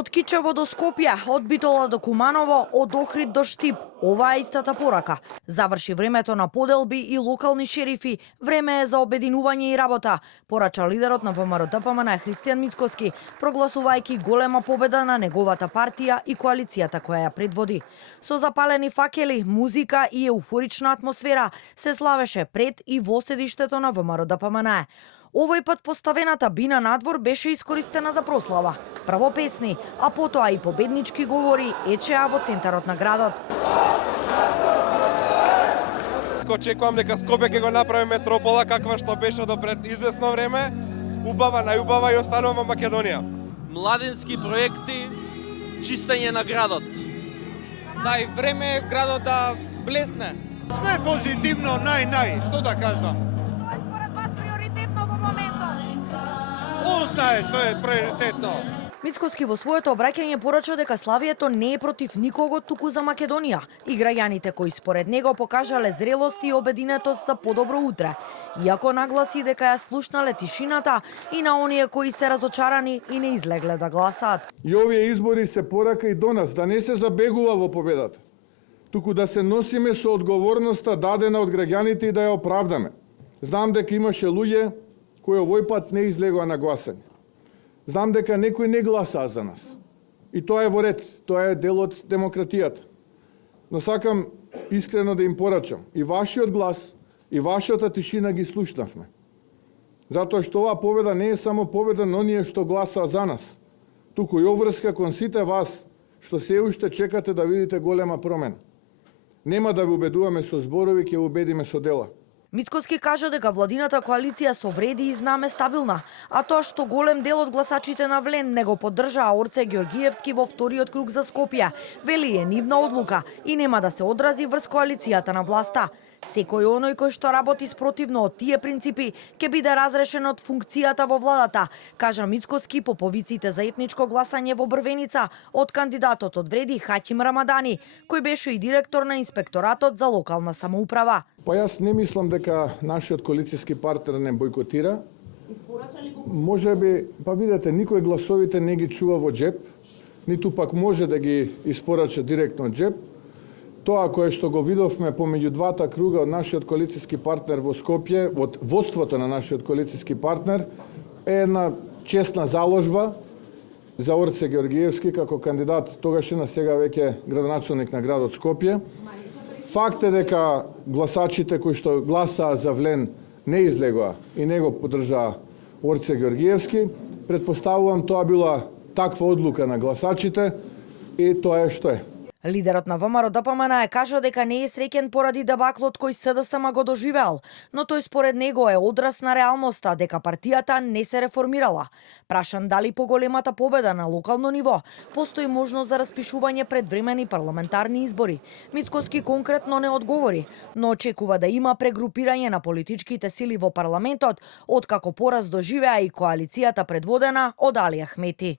Од Кичево до Скопје, од Битола до Куманово, од Охрид до Штип. Ова е истата порака. Заврши времето на поделби и локални шерифи. Време е за обединување и работа, порача лидерот на ВМРО-ДПМН Христијан Мицкоски, прогласувајќи голема победа на неговата партија и коалицијата која ја предводи. Со запалени факели, музика и еуфорична атмосфера се славеше пред и во седиштето на ВМРО-ДПМН. Овој пат поставената бина надвор беше искористена за прослава. Прво песни, а потоа и победнички говори ечеа во центарот на градот. Очекувам дека Скопје ќе го направи метропола каква што беше до пред известно време, убава, најубава и останува Македонија. Младински проекти, чистење на градот. Да, и време е градот да блесне. Све позитивно, што да кажам. Што е според вас приоритетно во моментот? Он знае што е приоритетно. Мицкоски во своето обраќање порача дека славието не е против никого, туку за Македонија и граѓаните кои според него покажале зрелост и обединетост за подобро утре. Иако нагласи дека ја слушнале тишината и на оние кои се разочарани и не излегле да гласаат. И овие избори се порака и до нас да не се забегува во победата, туку да се носиме со одговорноста дадена од граѓаните и да ја оправдаме. Знам дека имаше луѓе кои овој пат не излегоа на гласање. Знам дека некои не гласаа за нас. И тоа е во ред, тоа е дел од демократијата. Но сакам искрено да им порачам, и вашиот глас, и вашата тишина ги слушнавме. Затоа што оваа победа не е само победа на оние што гласаа за нас, туку и обврска кон сите вас што се уште чекате да видите голема промена. Нема да ви убедуваме со зборови, ќе убедиме со дела. Мицкоски кажа дека владината коалиција со вреди и знаме стабилна, а тоа што голем дел од гласачите на Влен не го поддржаа Орце Ѓоргиевски во вториот круг за Скопје, вели е нивна одлука и нема да се одрази врз коалицијата на власта. Секој оној кој што работи спротивно од тие принципи ќе биде разрешен од функцијата во владата, кажа Мицкоски по повиците за етничко гласање во Брвеница од кандидатот од вреди Хатим Рамадани, кој беше и директор на инспекторатот за локална самоуправа. Па јас не мислам дека нашиот коалицијски партнер не бойкотира. Може би, па видете, никој гласовите не ги чува во џеп, ниту пак може да ги испорача директно од џеп. Тоа кое што го видовме помеѓу двата круга од нашиот коалицијски партнер во Скопје, од водството на нашиот коалицијски партнер, е една честна заложба за Орце Ѓоргиевски како кандидат тогаш на сега веќе градоначелник на градот Скопје. Факт е дека гласачите кои што гласаа за Влен не излегоа и не го поддржаа Орце Ѓоргиевски. Претпоставувам тоа била таква одлука на гласачите и тоа е што е. Лидерот на ВМРО-ДПМН кажа дека не е среќен поради дебаклот кој СДСМ го доживеал, но тој според него е одраз на реалноста дека партијата не се реформирала. Прашан дали по големата победа на локално ниво постои можност за распишување предвремени парламентарни избори, Мицкоски конкретно не одговори, но очекува да има прегрупирање на политичките сили во парламентот, откако пораз доживеа и коалицијата предводена од Али Ахмети.